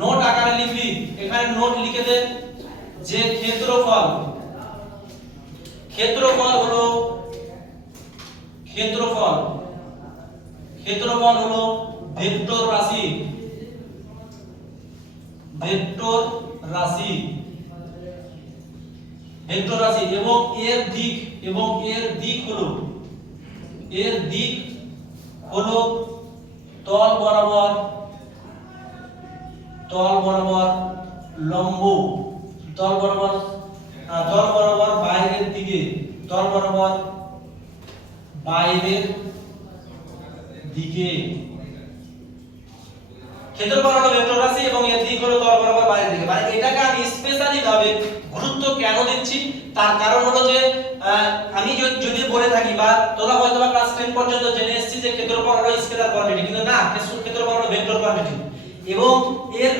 Note আকারে লিখবি, এখানে নোট লিখে দে যে ক্ষেত্রফল হলো ভেক্টর রাশি এবং এর দিক হলো তল বরাবর লম্ব, তল বরাবর বাইরের দিকে, ক্ষেত্রফল হলো ভেক্টর রাশি এবং এর দিক হলো তল বরাবর বাইরের দিকে। মানে এটাকে আমি স্পেশালি ভাবে গুরুত্ব কেন দিচ্ছি, তার কারণ হলো যে আমি যদি বলে থাকি বা তোরা হয়তো বা ক্লাস 10 পর্যন্ত জেনে এসেছিস যে ক্ষেত্রফল হলো স্কেলার কোয়ান্টিটি, কিন্তু না, ক্ষেত্রফল হলো ভেক্টর কোয়ান্টিটি এবং এর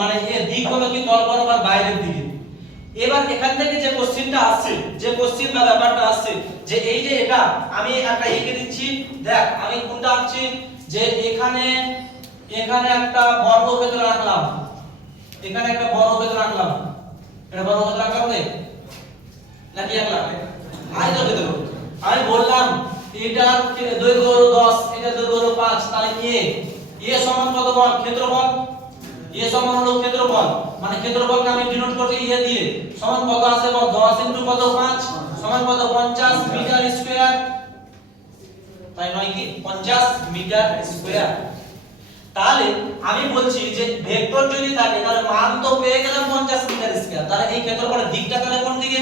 মানে এর দিক হলো কি তল বরাবর বাইরের দিকে। এবার এখান থেকে যে কোশ্চেনটা আসছে, বা ব্যাপারটা আসছে যে এই যে এটা আমি একটা এঁকে দিচ্ছি, দেখ আমি কোনটা আঁকছি, যে এখানে একটা বর্গক্ষেত্র আঁকলাম, এটা বর্গক্ষেত্র আঁকলাম নেই নাকি আঁকলাম আয়তক্ষেত্র। আমি বললাম এটার দৈর্ঘ্য হলো 10, এটা দৈর্ঘ্য হলো 5, তাহলে এ সমান কত বল? ক্ষেত্রফল। এ সমান হলো ক্ষেত্রফল, মানে ক্ষেত্রফলকে আমি ডিনোট করছি এ দিয়ে, সমান কত আসে বল? 10 ইনটু কত 5 সমান কত? 50 মিটার স্কয়ার, তাই নয় কি? 50 মিটার স্কয়ার। তাহলে আমি বলছি যে ভেক্টর যদি থাকে তাহলে মান তো পেয়ে গেলাম 50 মিটার স্কয়ার, তাহলে এই ক্ষেত্রফলের দিকটা তাহলে কোন দিকে?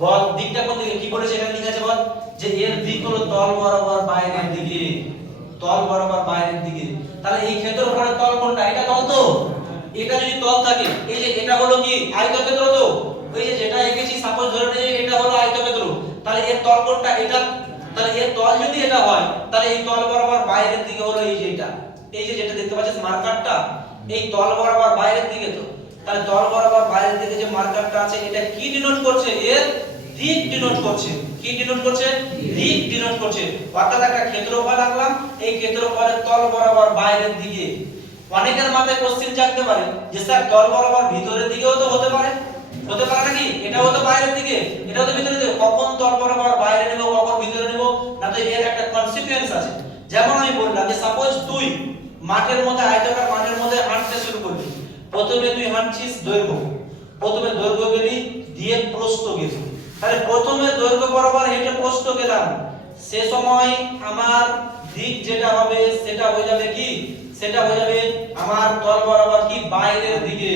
বল দিকটা কোন দিকে? কি বলেছে এখানে লিখা আছে বল, যে এর দিক হলো তল বরাবর বাইরের দিকে, তাহলে এই ক্ষেত্রফলের তল কোনটা? এটা তল তো, এটা যদি তল থাকে, এই যে এটা হলো কি আয়তক্ষেত্র, তো এই যে যেটা এঁকেছি সাপোজ ধরে নিই এটা হলো আয়তক্ষেত্র, তাহলে এর তল কোনটা? এটা। তাহলে এর তল যদি এটা হয়, তাহলে এই তল বরাবর বাইরের দিকে হলো এই যে এটা, এই যে যেটা দেখতে পাচ্ছিস মার্কারটা, এই তল বরাবর বাইরের দিকে। তো তাহলে তল বরাবর বাইরের দিকে যে মার্কারটা আছে এটা কি ডিনোট করছে? এর দিক ডিনোট করছে। কি ডিনোট করছে? দিক ডিনোট করছে। অর্থাৎ একটা ক্ষেত্রফল আঁকলাম, এই ক্ষেত্রফলের তল বরাবর বাইরের দিকে। অনেকের মাথায় কোশ্চেন জাগতে পারে যে স্যার তল বরাবর ভিতরের দিকেও তো হতে পারে নাকি? এটাও তো বাইরের দিকে, এটাও তো ভিতরের দিকে, কখন তল বরাবর বাইরে নেব কখন ভিতরে নেব? না, তো এর একটা কনসিকুয়েন্স আছে। যেমন আমি বললাম যে সাপোজ তুই মাঠের মধ্যে, আয়তাকার মাঠের মধ্যে হাঁটতে শুরু করলি, প্রথমে তুই হাঁটছিস দৈর্ঘ্য গেলি, দিয়ে প্রস্থ গেলি। তাহলে প্রথমে দৈর্ঘ্য বরাবর হেঁটে প্রস্থ গেলাম, সে সময় আমার দিক যেটা হবে সেটা হয়ে যাবে কি? সেটা হয়ে যাবে আমার তল বরাবর কি? বাইরের দিকে।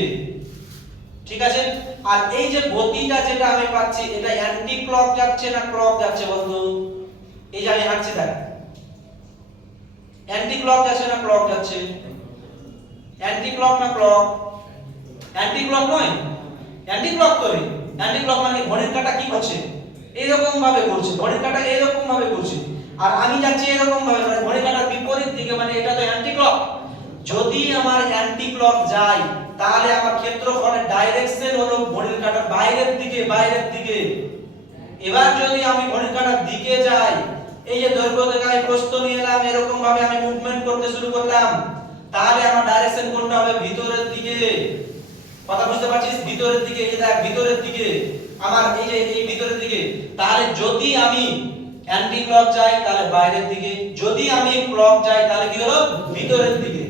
ঠিক আছে? আর এই যে গতিটা যেটা আমি পাচ্ছি, এটা অ্যান্টি ক্লক যাচ্ছে না ক্লক যাচ্ছে বলতো? এই যে আমি হাঁটছি, দেখ অ্যান্টি ক্লক যাচ্ছে না ক্লক যাচ্ছে? অ্যান্টি ক্লক না ক্লক? অ্যান্টি ক্লক নয়, অ্যান্টি ক্লক তো। অ্যান্টি ক্লক মানে ঘড়ির কাঁটা কি করছে? এরকম ভাবে ঘুরছে, ঘড়ির কাঁটা এরকম ভাবে ঘুরছে, আর আমি যাচ্ছি এরকম ভাবে, মানে ঘড়ির কাঁটার বিপরীত দিকে, মানে এটা তো অ্যান্টি ক্লক। যদি আমার অ্যান্টি ক্লক যায়, তাহলে আমার ক্ষেত্রফলের ডাইরেকশন হলো ঘড়ির কাঁটার বাইরের দিকে। এবার যদি আমি ঘড়ির কাঁটার দিকে যাই, এই যে দৈর্ঘ্য থেকে আমি প্রস্থ নিয়ে এলাম, এরকম ভাবে আমি মুভমেন্ট করতে শুরু করলাম, তাহলে আমার ডাইরেকশন কোনটা হবে? ভিতরের দিকে। কথা বুঝতে পারছিস? ভিতরের দিকে। এই দেখ ভিতরের দিকে, আমার এই যে এই ভিতরের দিকে। তাহলে যদি আমি অ্যান্টি ক্লক যাই তাহলে বাইরের দিকে, যদি আমি ক্লক যাই তাহলে কি হলো? ভিতরের দিকে।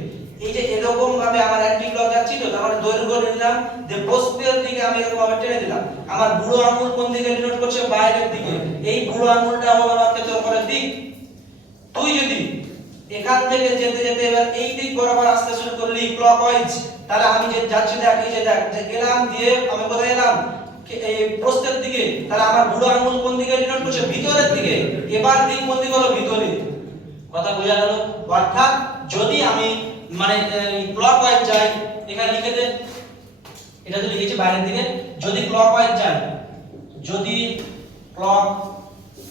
এই যে এরকম ভাবে আমার অ্যান্টি ক্লক যাচ্ছি, তো তার মানে দৈর্ঘ্য নিলাম, যে প্রস্থের দিকে আমি এরকম ভাবে টেনে দিলাম, আমার বুড়ো আঙুল কোন দিকে ডিনোট করছে? বাইরের দিকে। এই বুড়ো আঙুলটা হলো আমার ক্ষেত্রফলের দিক। তুই যদি এখান থেকে যেতে যেতে এবার এই দিক বরাবর আসতে শুরু করলি ক্লকওয়াইজ, তাহলে আমি যে যাচ্ছি, দেখ এই যে দেখ যে গেলাম, দিয়ে আমি কোথায় এলাম? এই প্রস্থের দিকে। তাহলে আমার বুড়ো আঙুল কোন দিকে ডিনোট করছে? ভিতরের দিকে। এবার দিক কোন দিকে হলো? ভিতরে। কথা বোঝা গেল? অর্থাৎ যদি আমি মানে ক্লকওয়াইজ যাই, এখানে লিখে দে, এটা তো লিখেছি বাইরের দিকে। যদি ক্লকওয়াইজ যাই, যদি ক্লকওয়াইজ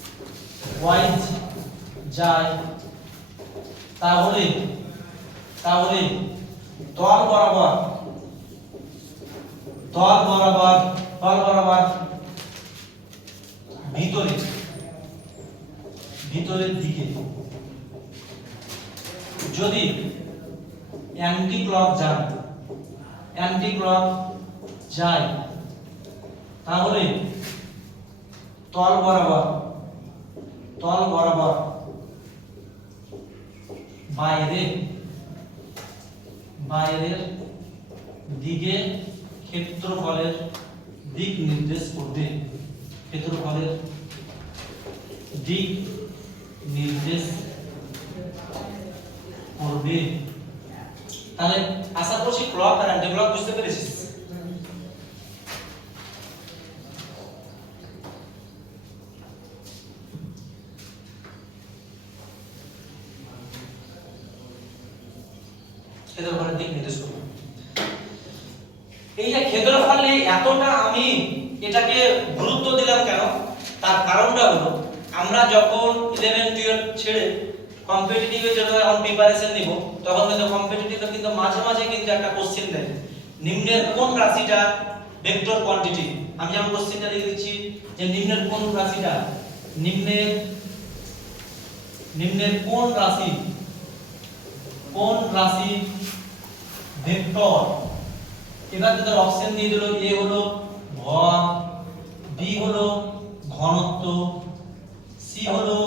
যাই, তাহলে তল বরাবর ভিতরের দিকে। যদি অ্যান্টি ক্লক যায় তাহলে তল বরাবর বাইরের দিকে ক্ষেত্রফলের দিক নির্দেশ করবে। তাহলে আশা করছি ক্লক আর অ্যান্টি ক্লক বুঝতে পেরেছিস। ক্ষেত্রফলের দিক নির্দেশ করবে। এই যে ক্ষেত্রফল নিয়ে এতটা আমি এটাকে গুরুত্ব দিলাম কেন, তার কারণটা হলো আমরা যখন 11 12 ছেড়ে কম্পিটিটিভের জন্য এখন প্রিপারেশন নিব, তখন কিন্তু কম্পিটিটিভে কিন্তু মাঝে মাঝে কিন্তু একটা কোশ্চেন দেয়, নিম্নের কোন রাশিটা ভেক্টর কোয়ান্টিটি। আমি যেমন কোশ্চেনটা লিখে দিচ্ছি যে নিম্নের কোন রাশিটা, নিম্নের কোন রাশি ভেক্টর। এবার তাদের অপশন দিয়ে দিল, এ হলো ভর, বি হলো ঘনত্ব, সি হলো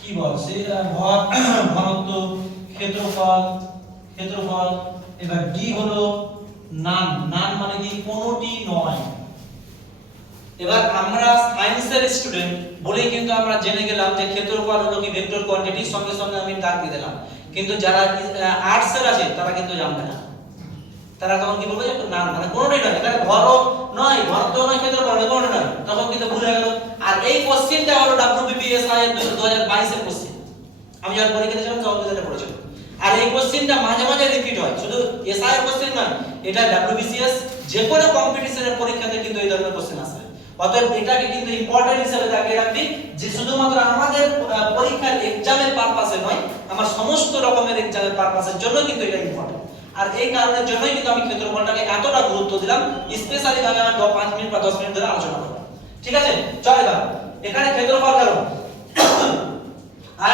কি বল সে ভর ঘনত্ব, ক্ষেত্রফল, এবার ডি হলো নান মানে কি কোনটি নয়। এবার আমরা সায়েন্সের স্টুডেন্ট বলে কিন্তু আমরা জেনে গেলাম যে ক্ষেত্রফল হলো কি ভেক্টর কোয়ান্টিটির সঙ্গে সঙ্গে আমি দাগ দিয়ে দিলাম, কিন্তু যারা আর্টসের আছে তারা কিন্তু জানবে না। তারা তখন কি বলবে না মানে কোনটাই নয়, এখানে ভরও নয়, ঘনত্ব নয়, ক্ষেত্রফল নয়, কোনটা নয়, তখন কিন্তু ভুল হয়ে গেল। আর এই কোশ্চেনটা হলো WBPSI এর 2022 এর কোশ্চেন। আমি যখন পরীক্ষা দিয়েছিলাম তখন এটা পড়েছিলাম। আর এই কোশ্চেনটা মাঝে মাঝে রিপিট হয়, শুধু এসআই এর কোশ্চেন নয়, এটা WBCS যে কোনো কম্পিটিশনের পরীক্ষাতে কিন্তু এই ধরনের কোশ্চেন আসে। অতএব এটাকে কিন্তু ইম্পর্টেন্ট হিসেবে দাগিয়ে রাখবি যে শুধুমাত্র আমাদের পরীক্ষার এক্সামের পারপাসে নয়, আমার সমস্ত রকমের এক্সামের পারপাসের জন্য কিন্তু এটা ইম্পর্টেন্ট। আর এই কারণের জন্যই কিন্তু আমি ক্ষেত্রফলটাকে এতটা গুরুত্ব দিলাম, স্পেশালি ভাবে আমি 5 মিনিট বা 10 মিনিট ধরে আলোচনা করব। ঠিক আছে, চল এবার এখানে ক্ষেত্রফল গেল। আর